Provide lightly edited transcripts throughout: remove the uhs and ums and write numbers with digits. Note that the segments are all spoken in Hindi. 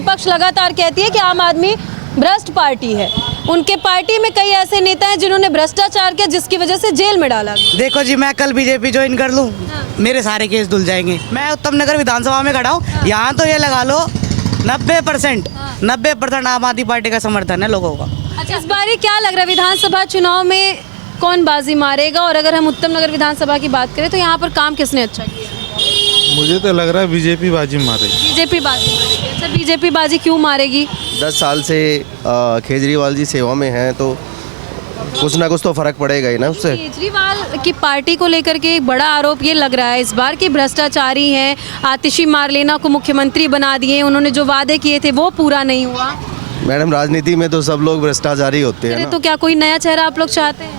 विपक्ष लगातार कहती है कि आम आदमी भ्रष्ट पार्टी है। उनके पार्टी में कई ऐसे नेता हैं जिन्होंने भ्रष्टाचार किया, जिसकी वजह से जेल में डाला गया। देखो जी, मैं कल बीजेपी ज्वाइन कर लूँ, मेरे सारे केस धुल जाएंगे। मैं उत्तम नगर विधानसभा में खड़ा हूँ, यहाँ तो ये लगा लो 90% आम आदमी पार्टी का समर्थन है लोगों का। अच्छा, इस बार क्या लग रहा है विधानसभा चुनाव में कौन बाजी मारेगा? और अगर हम उत्तम नगर विधानसभा की बात करें तो यहाँ पर काम किसने अच्छा किया? मुझे तो लग रहा है बीजेपी बाजी मारेगी। बीजेपी बाजी मारेगी। अच्छा, बीजेपी बाजी क्यों मारेगी? 10 साल से केजरीवाल जी सेवा में हैं तो कुछ ना कुछ तो फर्क पड़ेगा ही ना उससे। केजरीवाल की पार्टी को लेकर के एक बड़ा आरोप ये लग रहा है इस बार कि भ्रष्टाचारी हैं। आतिशी मारलेना को मुख्यमंत्री बना दिए, उन्होंने जो वादे किए थे वो पूरा नहीं हुआ। मैडम, राजनीति में तो सब लोग भ्रष्टाचारी होते हैं ना। तो क्या कोई नया चेहरा आप लोग चाहते हैं?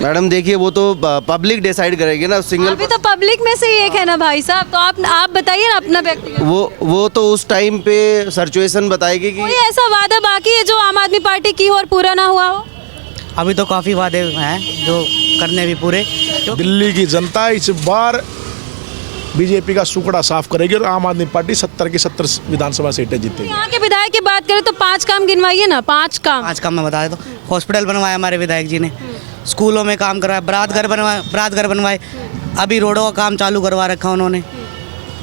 मैडम देखिए, वो तो पब्लिक डिसाइड करेगी ना। सिंगल अभी तो पब्लिक में से ही एक है ना भाई साहब, तो आप बताइए ना अपना व्यक्तिगत। वो तो उस टाइम पे सिचुएशन बताएगी कि कोई ऐसा वादा बाकी है जो आम आदमी पार्टी की और पूरा ना हुआ हो? अभी तो काफ़ी वादे हैं जो करने भी पूरे। दिल्ली की जनता इस बार बीजेपी का सुकड़ा साफ करेगी और आम आदमी पार्टी 70 की 70 विधानसभा सीटें जीतेगी। यहाँ के विधायक की बात करें तो 5 काम गिनवाइए ना। 5 काम मैं बता देता हूँ। हॉस्पिटल बनवाया हमारे विधायक जी ने, स्कूलों में काम करवाया, बरात घर बनवाए, अभी रोडों का काम चालू करवा रखा उन्होंने।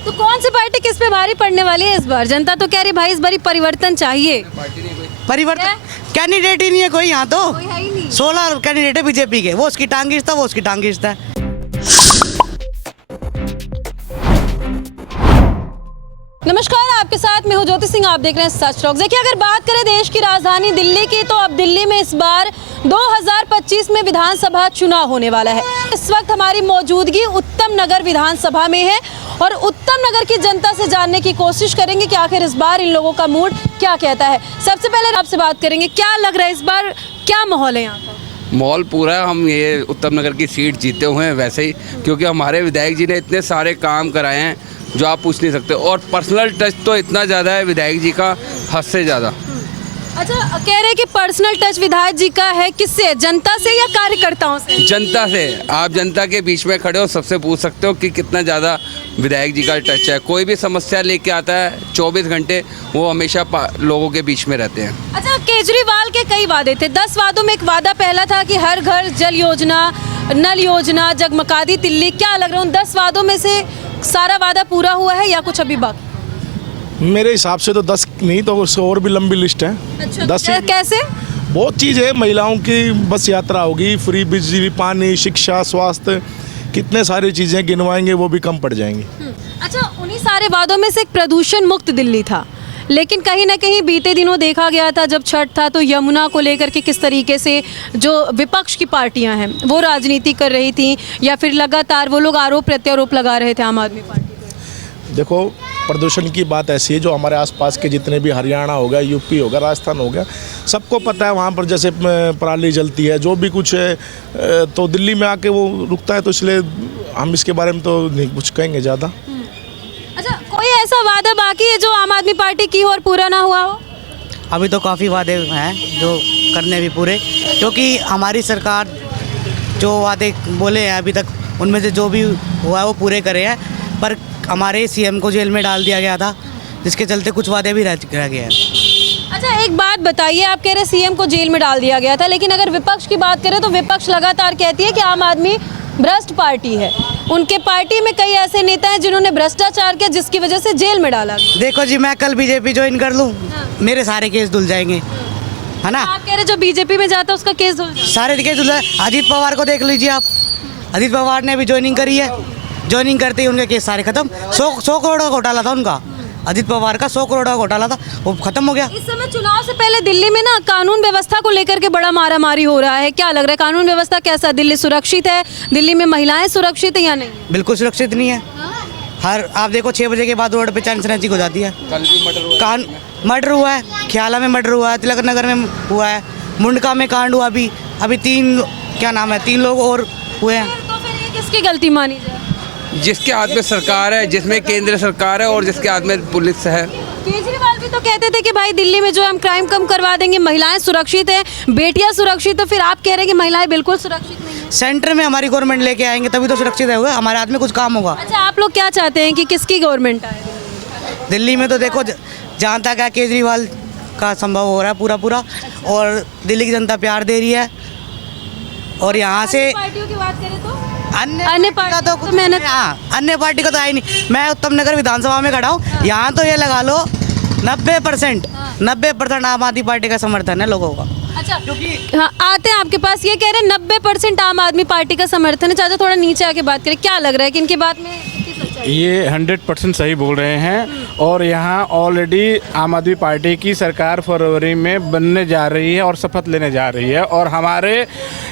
तो कौन सी पार्टी किस पे भारी पड़ने वाली है इस बार? जनता तो कह रही भाई इस बार परिवर्तन चाहिए। परिवर्तन कैंडिडेट ही नहीं है कोई, यहाँ तो कोई है ही नहीं। 16 कैंडिडेट है बीजेपी के, वो उसकी टांग खींचता, वो उसकी टांग खींचता है। नमस्कार, आपके साथ मैं हूं ज्योति सिंह, आप देख रहे हैं सच टॉक। देखिए, अगर बात करें देश की राजधानी दिल्ली की तो अब दिल्ली में इस बार 2025 में विधानसभा चुनाव होने वाला है। इस वक्त हमारी मौजूदगी उत्तम नगर विधानसभा में है और उत्तम नगर की जनता से जानने की कोशिश करेंगे कि आखिर इस बार इन लोगों का मूड क्या कहता है। सबसे पहले आपसे बात करेंगे, क्या लग रहा है इस बार क्या माहौल है यहाँ का? माहौल पूरा हम ये उत्तम नगर की सीट जीते हुए हैं वैसे ही, क्योंकि हमारे विधायक जी ने इतने सारे काम कराए हैं जो आप पूछ नहीं सकते, और पर्सनल टच तो इतना ज़्यादा है विधायक जी का, हद से ज़्यादा। अच्छा, कह रहे हैं कि पर्सनल टच विधायक जी का है, किससे? जनता से या कार्यकर्ताओं से? जनता से। आप जनता के बीच में खड़े हो, सबसे पूछ सकते हो कि कितना ज़्यादा विधायक जी का टच है। कोई भी समस्या लेके आता है 24 घंटे वो हमेशा लोगों के बीच में रहते हैं। अच्छा, केजरीवाल के कई वादे थे। 10 वादों में एक वादा पहला था कि हर घर जल योजना, नल योजना, जगमगाती दिल्ली। क्या लग रहा है उन 10 वादों में से सारा वादा पूरा हुआ है या कुछ अभी बाकी? मेरे हिसाब से तो 10 नहीं तो उससे और भी लंबी लिस्ट है। अच्छा, 10 कैसे? बहुत चीज़ है। महिलाओं की बस यात्रा होगी, फ्री बिजली, पानी, शिक्षा, स्वास्थ्य, कितने सारी चीज़ें गिनवाएंगे वो भी कम पड़ जाएंगी। अच्छा, उन्हीं सारे वादों में से एक प्रदूषण मुक्त दिल्ली था, लेकिन कहीं ना कहीं बीते दिनों देखा गया था जब छठ था तो यमुना को लेकर के किस तरीके से जो विपक्ष की पार्टियां हैं वो राजनीति कर रही थी, या फिर लगातार वो लोग आरोप प्रत्यारोप लगा रहे थे आम आदमी पार्टी पे। देखो, प्रदूषण की बात ऐसी है, जो हमारे आसपास के जितने भी हरियाणा हो गया, यूपी हो गया, राजस्थान हो गया, सबको पता है वहाँ पर जैसे पराली जलती है, जो भी कुछ है, तो दिल्ली में आके वो रुकता है। तो इसलिए हम इसके बारे में तो नहीं कुछ कहेंगे ज़्यादा। अच्छा, कोई ऐसा वादा बाकी है जो आम आदमी पार्टी की और पूरा ना हुआ हो? अभी तो काफ़ी वादे हैं जो करने भी पूरे, क्योंकि हमारी सरकार जो वादे बोले हैं अभी तक उनमें से जो भी हुआ है वो पूरे करे हैं, पर हमारे सीएम को जेल में डाल दिया गया था, जिसके चलते कुछ वादे भी रह गए हैं। अच्छा, एक बात बताइए, आप कह रहे सीएम को जेल में डाल दिया गया था, लेकिन अगर विपक्ष की बात करें तो विपक्ष लगातार कहती है कि आम आदमी भ्रष्ट पार्टी है। उनके पार्टी में कई ऐसे नेता हैं जिन्होंने भ्रष्टाचार किया, जिसकी वजह से जेल में डाला गया। देखो जी, मैं कल बीजेपी ज्वाइन कर लूँ, मेरे सारे केस धुल जाएंगे, है ना। आप कह रहे जो बीजेपी में जाता है उसका केस धुल जाए। सारे केस धुल जाए। अजीत पवार को देख लीजिए आप, अजीत पवार ने अभी ज्वाइनिंग करी है, ज्वाइनिंग करते ही उनके केस सारे खत्म। 100 करोड़ का घोटाला था उनका, अजीत पवार का 100 करोड़ का घोटाला था, वो खत्म हो गया। इस समय चुनाव से पहले दिल्ली में ना कानून व्यवस्था को लेकर के बड़ा मारामारी हो रहा है। क्या लग रहा है कानून व्यवस्था कैसा? दिल्ली सुरक्षित है? दिल्ली में महिलाएं सुरक्षित है या नहीं? बिल्कुल सुरक्षित नहीं है। आप देखो 6 बजे के बाद रोड पे चैन स्नैचिंग हो जाती है। कल भी मर्डर हुआ है, ख्याला में मर्डर हुआ है, तिलक नगर में हुआ है, मुंडका में कांड हुआ, अभी 3 लोग और हुए हैं। तो फिर ये किसकी गलती मानी जाए? जिसके हाथ में सरकार है, जिसमें केंद्र सरकार है और जिसके हाथ में पुलिस है। केजरीवाल भी तो कहते थे कि भाई दिल्ली में जो हम क्राइम कम करवा देंगे, महिलाएं सुरक्षित है, बेटियां सुरक्षित, तो फिर आप कह रहे हैं कि महिलाएं बिल्कुल सुरक्षित नहीं है। सेंटर में हमारी गवर्नमेंट लेके आएंगे तभी तो सुरक्षित होगा, हमारे हाथ में कुछ काम होगा। अच्छा, आप लोग क्या चाहते हैं कि किसकी गवर्नमेंट आए? दिल्ली में तो देखो जहाँ तक है केजरीवाल का संभव हो रहा है पूरा और दिल्ली की जनता प्यार दे रही है। और यहाँ से पार्टियों की बात करें तो अन्य पार्टी का तो कुछ मैंने हाँ, अन्य पार्टी का तो है ही नहीं। मैं उत्तम नगर विधानसभा में खड़ा हूँ, यहाँ तो ये लगा लो 90% आम आदमी पार्टी का समर्थन है लोगों का। अच्छा हाँ, आते हैं आपके पास। ये कह रहे हैं 90% आम आदमी पार्टी का समर्थन है। चाचा थोड़ा नीचे आके बात करें, क्या लग रहा है कि इनकी बात में कितनी सच्चाई है? ये 100% सही बोल रहे हैं। और यहाँ ऑलरेडी आम आदमी पार्टी की सरकार फरवरी में बनने जा रही है और शपथ लेने जा रही है। और हमारे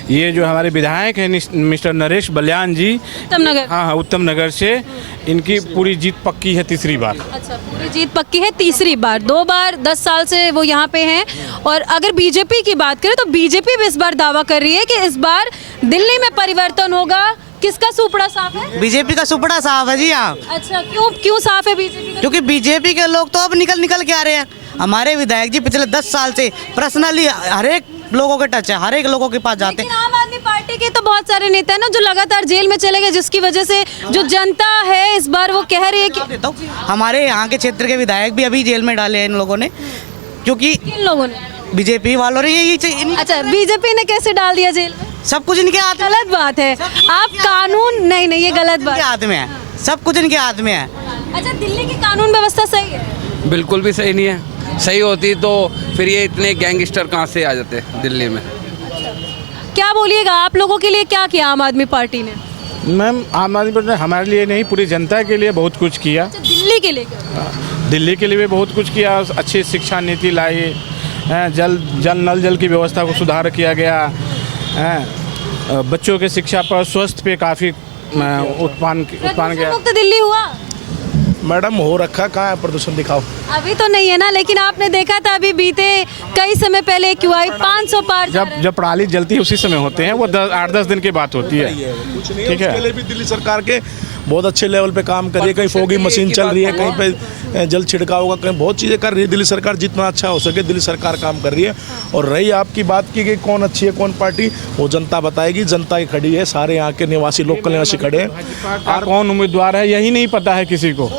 ये जो हमारे विधायक हैं मिस्टर नरेश बलियान जी, उत्तम नगर। हाँ उत्तम नगर से, इनकी पूरी जीत पक्की है तीसरी बार। अच्छा, पूरी जीत पक्की है तीसरी बार। 2 बार 10 साल से वो यहाँ पे हैं। और अगर बीजेपी की बात करें तो बीजेपी भी इस बार दावा कर रही है कि इस बार दिल्ली में परिवर्तन होगा। किसका सुपड़ा साफ है? बीजेपी का सुपड़ा साफ है जी यहाँ। अच्छा, क्यों साफ है बीजेपी का? क्योंकि बीजेपी के लोग तो अब निकल के आ रहे हैं। हमारे विधायक जी पिछले 10 साल से पर्सनली हर एक लोगों के टच है, हर एक लोगों के पास जाते हैं। लेकिन आम आदमी पार्टी के तो बहुत सारे नेता हैं ना जो लगातार जेल में चले गए, जिसकी वजह से जो जनता है इस बार वो कह रही है कि हमारे यहाँ के क्षेत्र के विधायक भी अभी जेल में डाले हैं इन लोगों ने, क्योंकि किन लोगों ने? बीजेपी वालों ने यही अच्छा, बीजेपी ने कैसे डाल दिया जेल में? सब कुछ इनके हाथ गलत बात है। आप कानून नहीं, ये गलत बात इनके हाथ में है, सब कुछ इनके हाथ में है। अच्छा, दिल्ली की कानून व्यवस्था सही है? बिल्कुल भी सही नहीं है। सही होती तो फिर ये इतने गैंगस्टर कहाँ से आ जाते दिल्ली में। क्या बोलिएगा, आप लोगों के लिए क्या किया आम आदमी पार्टी ने? मैम आम आदमी पार्टी ने हमारे लिए नहीं, पूरी जनता के लिए बहुत कुछ किया। अच्छा, दिल्ली के लिए क्या? दिल्ली के लिए भी बहुत कुछ किया। अच्छी शिक्षा नीति लाई है, नल की व्यवस्था को सुधार किया गया है, बच्चों के शिक्षा पर स्वास्थ्य पे काफ़ी उत्पादन किया। मुक्त दिल्ली हुआ? मैडम हो रखा, कहाँ है प्रदूषण दिखाओ। अभी तो नहीं है ना, लेकिन आपने देखा था अभी बीते कई समय पहले QI 500 पार जा रहा है। जब पराली जलती है उसी समय होते हैं, वो 8-10 दिन की बात होती है। ठीक है, उसके लिए भी दिल्ली सरकार के बहुत अच्छे लेवल पे काम कर रही है। कहीं फोगी मशीन चल रही है, कहीं पे जल छिड़काव होगा, कहीं बहुत चीज़ें कर रही है दिल्ली सरकार। जितना अच्छा हो सके दिल्ली सरकार काम कर रही है। और रही आपकी बात की कि कौन अच्छी है कौन पार्टी, वो जनता बताएगी। जनता ही खड़ी है, सारे यहाँ के निवासी लोकल निवासी खड़े हैं। कौन उम्मीदवार है यही नहीं पता है किसी को।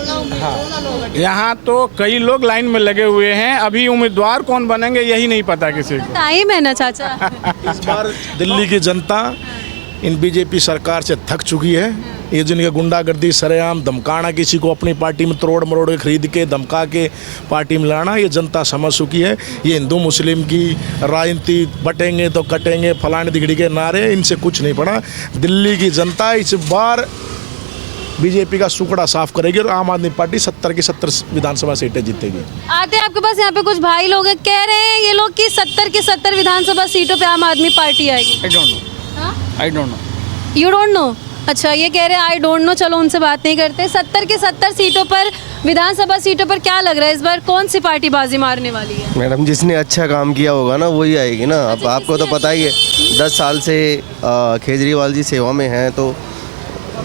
यहाँ तो कई लोग लाइन में लगे हुए हैं, अभी उम्मीदवार कौन बनेंगे यही नहीं पता किसी को। टाइम है ना चाचा। इस बार दिल्ली की जनता इन बीजेपी सरकार से थक चुकी है। ये जिनके गुंडागर्दी सरेआम धमकाना, किसी को अपनी पार्टी में तोड़ मरोड़ के खरीद के धमका के पार्टी में लाना, ये जनता समझ चुकी है। ये हिंदू मुस्लिम की राजनीति, बटेंगे तो कटेंगे, फलाने दिगड़ी के नारे, इनसे कुछ नहीं पड़ा। दिल्ली की जनता इस बार बीजेपी का सुकड़ा साफ करेगी और आम आदमी पार्टी 70 की 70 विधानसभा सीटें जीतेगी। आते हैं आपके पास, यहाँ पे कुछ भाई लोग हैं, कह रहे हैं ये लोग कि 70 की 70 विधानसभा सीटों पे आम आदमी पार्टी आएगी। I don't know. You don't know? अच्छा, ये कह रहे हैं आई डोंट नो। चलो उनसे बात नहीं करते। 70 की 70 सीटों पर, विधानसभा सीटों पर क्या लग रहा है इस बार कौन सी पार्टी बाजी मारने वाली है? मैडम जिसने अच्छा काम किया होगा ना वही आएगी ना। अब आपको तो पता ही है 10 साल से केजरीवाल जी सेवा में हैं, तो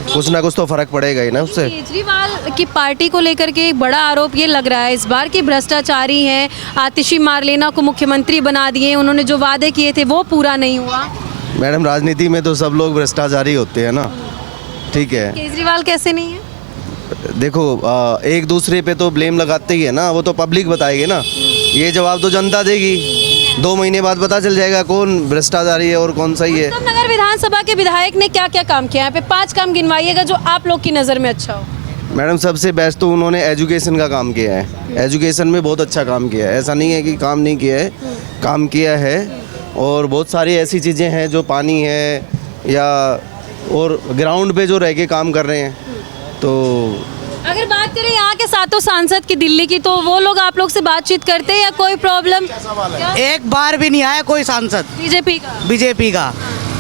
कुछ ना कुछ तो फर्क पड़ेगा ही ना उससे। केजरीवाल की पार्टी को लेकर के एक बड़ा आरोप ये लग रहा है इस बार कि भ्रष्टाचारी हैं। आतिशी मारलेना को मुख्यमंत्री बना दिए, उन्होंने जो वादे किए थे वो पूरा नहीं हुआ। मैडम राजनीति में तो सब लोग भ्रष्टाचारी होते हैं ना, ठीक है। केजरीवाल कैसे नहीं है? देखो एक दूसरे पे तो ब्लेम लगाते ही है ना, वो तो पब्लिक बताएगी ना। ये जवाब तो जनता देगी। 2 महीने बाद पता चल जाएगा कौन भ्रष्टाचारी है और कौन सही है। उत्तम नगर विधानसभा के विधायक ने क्या क्या काम किया? यहाँ पे 5 काम गिनवाइएगा जो आप लोग की नज़र में अच्छा हो। मैडम सबसे बेस्ट तो उन्होंने एजुकेशन का काम किया है। एजुकेशन में बहुत अच्छा काम किया है, ऐसा नहीं है कि काम नहीं किया है, काम किया है। और बहुत सारी ऐसी चीज़ें हैं जो पानी है या और ग्राउंड पे जो रह के काम कर रहे हैं। तो अगर बात करें यहाँ के 7 सांसद की दिल्ली की, तो वो लोग आप लोग से बातचीत करते हैं या कोई प्रॉब्लम? एक बार भी नहीं आया कोई सांसद बीजेपी का।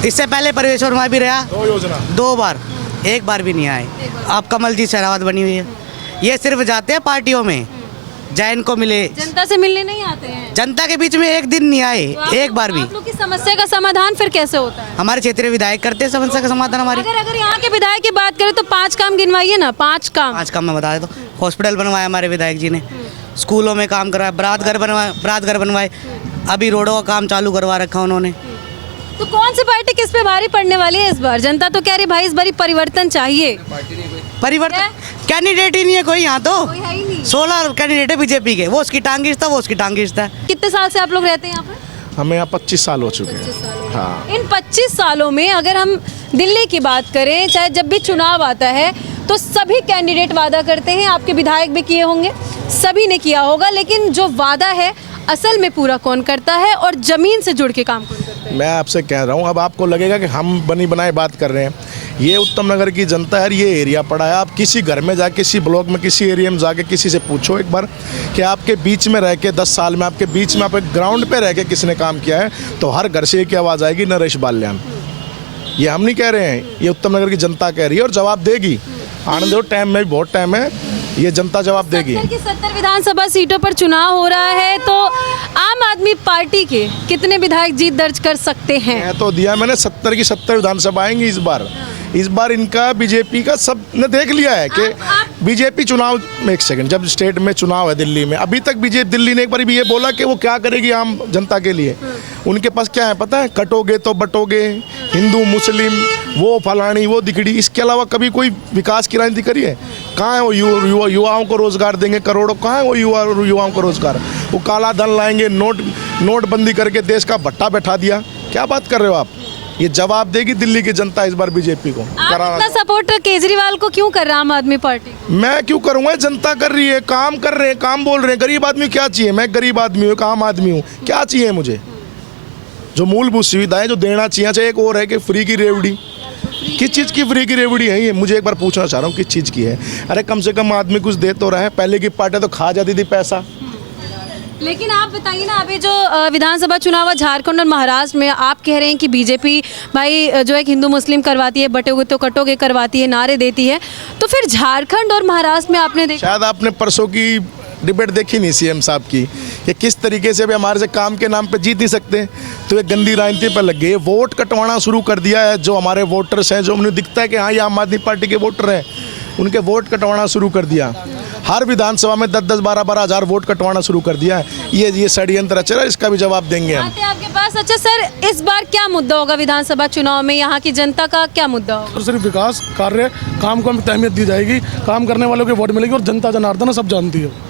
इससे पहले परवेश वर्मा भी रहा 2 योजना 2 बार, एक बार भी नहीं आए। अब कमलजीत शेरावत बनी हुई है। ये सिर्फ जाते हैं पार्टियों में, जैन को मिले, जनता से मिलने नहीं आते हैं। जनता के बीच में एक दिन नहीं आए, एक बार भी। आप लोग की समस्या का समाधान फिर कैसे होता है? हमारे क्षेत्रीय विधायक करते हैं समस्या का समाधान हमारी। अगर यहाँ के विधायक की बात करें तो 5 काम गिनवाइए ना। 5 काम। 5 काम मैं बता देता हूँ। हॉस्पिटल बनवाया हमारे विधायक जी ने, स्कूलों में काम कराया, बरात घर बनवाए, अभी रोडों का काम चालू करवा रखा उन्होंने। तो कौन सी पार्टी किस पे भारी पड़ने वाली है इस बार? जनता तो कह रही भाई इस बार परिवर्तन चाहिए। परिवर्तन कैंडिडेट ही नहीं है कोई यहाँ तो। कोई है ही नहीं। 16 कैंडिडेट है बीजेपी के, वो उसकी टांग खींचता, वो उसकी टांग खींचता है। कितने साल से आप लोग रहते हैं यहाँ पर? हमें यहाँ 25 साल हो चुके हैं। हाँ, इन 25 सालों में अगर हम दिल्ली की बात करें, चाहे जब भी चुनाव आता है तो सभी कैंडिडेट वादा करते हैं, आपके विधायक भी किए होंगे, सभी ने किया होगा, लेकिन जो वादा है असल में पूरा कौन करता है और जमीन से जुड़ के काम कौन करता है? मैं आपसे कह रहा हूँ, अब आपको लगेगा कि हम बनी बनाई बात कर रहे हैं। ये उत्तम नगर की जनता है, ये एरिया पड़ा है। आप किसी घर में जाके, किसी ब्लॉक में, किसी एरिया में जाके किसी से पूछो एक बार कि आपके बीच में रह के 10 साल में आपके बीच में आप एक ग्राउंड पे रह के किसने काम किया है, तो हर घर से एक आवाज़ आएगी, नरेश बाल्यान। ये हम नहीं कह रहे हैं, ये उत्तम नगर की जनता कह रही है और जवाब देगी। आने दो, टाइम में भी बहुत टाइम है, ये जनता जवाब देगी। 70 विधानसभा सीटों पर चुनाव हो रहा है, तो आम आदमी पार्टी के कितने विधायक जीत दर्ज कर सकते हैं? मैं तो दिया मैंने 70 की 70 विधानसभा आएंगी इस बार। इस बार इनका बीजेपी का सब ने देख लिया है कि बीजेपी चुनाव में, एक सेकंड, जब स्टेट में चुनाव है दिल्ली में, अभी तक बीजेपी दिल्ली ने एक बार भी ये बोला कि वो क्या करेगी आम जनता के लिए। उनके पास क्या है पता है? कटोगे तो बटोगे, हिंदू मुस्लिम, वो फलानी वो दिखड़ी, इसके अलावा कभी कोई विकास की राजनीति करी है? कहाँ है वो युवाओं को रोजगार देंगे करोड़ों, कहाँ है वो युवाओं को रोजगार? वो काला धन लाएंगे, नोटबंदी करके देश का भट्टा बैठा दिया। क्या बात कर रहे हो आप? ये जवाब देगी दिल्ली की जनता इस बार बीजेपी को। आप इतना सपोर्ट केजरीवाल को क्यों कर रहा है आम आदमी पार्टी? मैं क्यों करूंगा? जनता कर रही है, काम कर रहे हैं, काम बोल रहे हैं। गरीब आदमी क्या चाहिए? मैं गरीब आदमी हूँ, आम आदमी हूँ, क्या चाहिए मुझे? जो मूलभूत सुविधाएं जो देना चाहिए। अच्छा, एक और है कि फ्री की रेवड़ी। किस चीज़ की फ्री की रेवड़ी है ये? मुझे एक बार पूछना चाह रहा हूँ, किस चीज़ की है? अरे कम से कम आदमी कुछ दे तो रहा है। पहले की पार्टी तो खा जाती थी पैसा। लेकिन आप बताइए ना, अभी जो विधानसभा चुनाव है झारखंड और महाराष्ट्र में, आप कह रहे हैं कि बीजेपी भाई जो एक हिंदू मुस्लिम करवाती है, बटोगे तो कटोगे करवाती है, नारे देती है, तो फिर झारखंड और महाराष्ट्र में आपने देखा? शायद आपने परसों की डिबेट देखी नहीं सीएम साहब की, कि किस तरीके से भी हमारे से काम के नाम पे जीत नहीं सकते, तो ये गंदी राजनीति पर लग गई। वोट कटवाना शुरू कर दिया है। जो हमारे वोटर्स हैं, जो उन्हें दिखता है कि हाँ ये आम आदमी पार्टी के वोटर हैं, उनके वोट कटवाना शुरू कर दिया। हर विधानसभा में 10-10, 12-12 हज़ार वोट कटवाना शुरू कर दिया है। ये षड्यंत्र चल रहा है, इसका भी जवाब देंगे हम। आते आपके पास। अच्छा सर, इस बार क्या मुद्दा होगा विधानसभा चुनाव में? यहाँ की जनता का क्या मुद्दा होगा? तो सिर्फ विकास कार्य, काम को अहमियत दी जाएगी, काम करने वालों को वोट मिलेगी और जनता जनार्दन सब जानती है।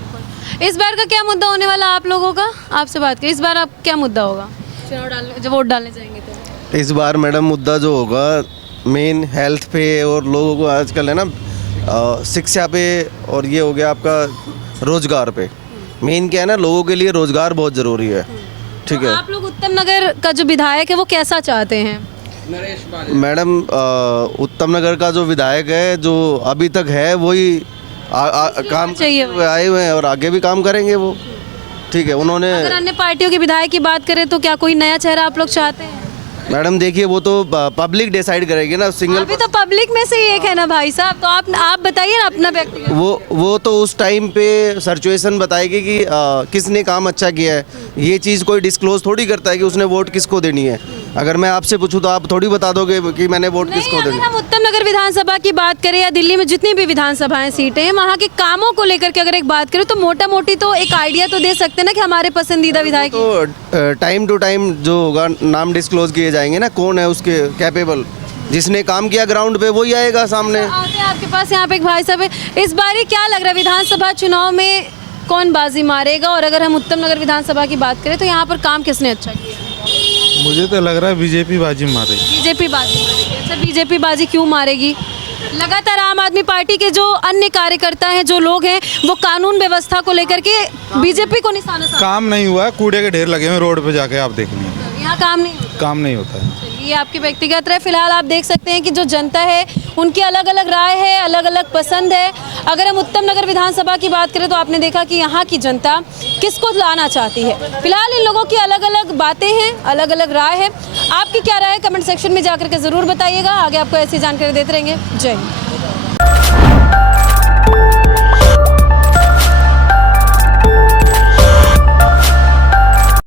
इस बार का क्या मुद्दा होने वाला आप लोगों का? आपसे बात करें, इस बार आप क्या मुद्दा होगा चुनाव डालने, जब वोट डालने जाएंगे तो? इस बार मैडम मुद्दा जो होगा मेन हेल्थ पे, और लोगों को आजकल है ना शिक्षा पे, और ये हो गया आपका रोजगार पे। मेन क्या है ना, लोगों के लिए रोजगार बहुत ज़रूरी है। ठीक है। आप लोग उत्तम नगर का जो विधायक है वो कैसा चाहते हैं? मैडम उत्तम नगर का जो विधायक है, जो अभी तक है वही काम चाहिए करते हुए आए हुए हैं और आगे भी काम करेंगे वो। ठीक है। उन्होंने, अगर अन्य पार्टियों के विधायक की बात करें तो क्या कोई नया चेहरा आप लोग चाहते हैं? मैडम देखिए, वो तो पब्लिक डिसाइड करेगी ना। सिंगल अभी तो पब्लिक में से ही एक है ना भाई साहब, तो आप बताइए ना अपना व्यक्तिगत। वो तो उस टाइम पे सिचुएशन बताएगी कि किसने काम अच्छा किया है। ये चीज़ कोई डिस्क्लोज थोड़ी करता है कि उसने वोट किसको देनी है। अगर मैं आपसे पूछूं तो आप थोड़ी बता दोगे कि मैंने वोट किसको नहीं, देनी अगर हम उत्तम नगर विधानसभा की बात करें या दिल्ली में जितनी भी विधानसभाएं सीटें हैं, वहाँ के कामों को लेकर के अगर एक बात करें तो मोटा मोटी तो एक आइडिया तो दे सकते हैं ना कि हमारे पसंदीदा विधायक। तो टाइम टू टाइम जो होगा नाम डिस्क्लोज किए जाएंगे ना, कौन है उसके कैपेबल, जिसने काम किया ग्राउंड पे वही आएगा सामने। आते हैं आपके पास यहाँ पे एक भाई साहब है। इस बार क्या लग रहा है विधानसभा चुनाव में कौन बाजी मारेगा? और अगर हम उत्तम नगर विधानसभा की बात करें तो यहाँ पर काम किसने अच्छा किया? मुझे तो लग रहा है बीजेपी बाजी मारेगी। बीजेपी बाजी मारेगी। अच्छा, बीजेपी बाजी क्यों मारेगी? लगातार आम आदमी पार्टी के जो अन्य कार्यकर्ता हैं, जो लोग हैं, वो कानून व्यवस्था को लेकर के बीजेपी को निशाना साधा। काम नहीं हुआ है, कूड़े के ढेर लगे हुए रोड पे, जाके आप देख लीजिए। यहाँ काम नहीं होता है। ये आपकी व्यक्तिगत राय। फिलहाल आप देख सकते हैं कि जो जनता है उनकी अलग अलग राय है, अलग अलग पसंद है। अगर हम उत्तम नगर विधानसभा की बात करें तो आपने देखा कि यहाँ की जनता किसको लाना चाहती है। फिलहाल इन लोगों की अलग अलग बातें हैं, अलग अलग राय है। आपकी क्या राय है कमेंट सेक्शन में जाकर के ज़रूर बताइएगा। आगे आपको ऐसी जानकारी देते रहेंगे। जय हिंद।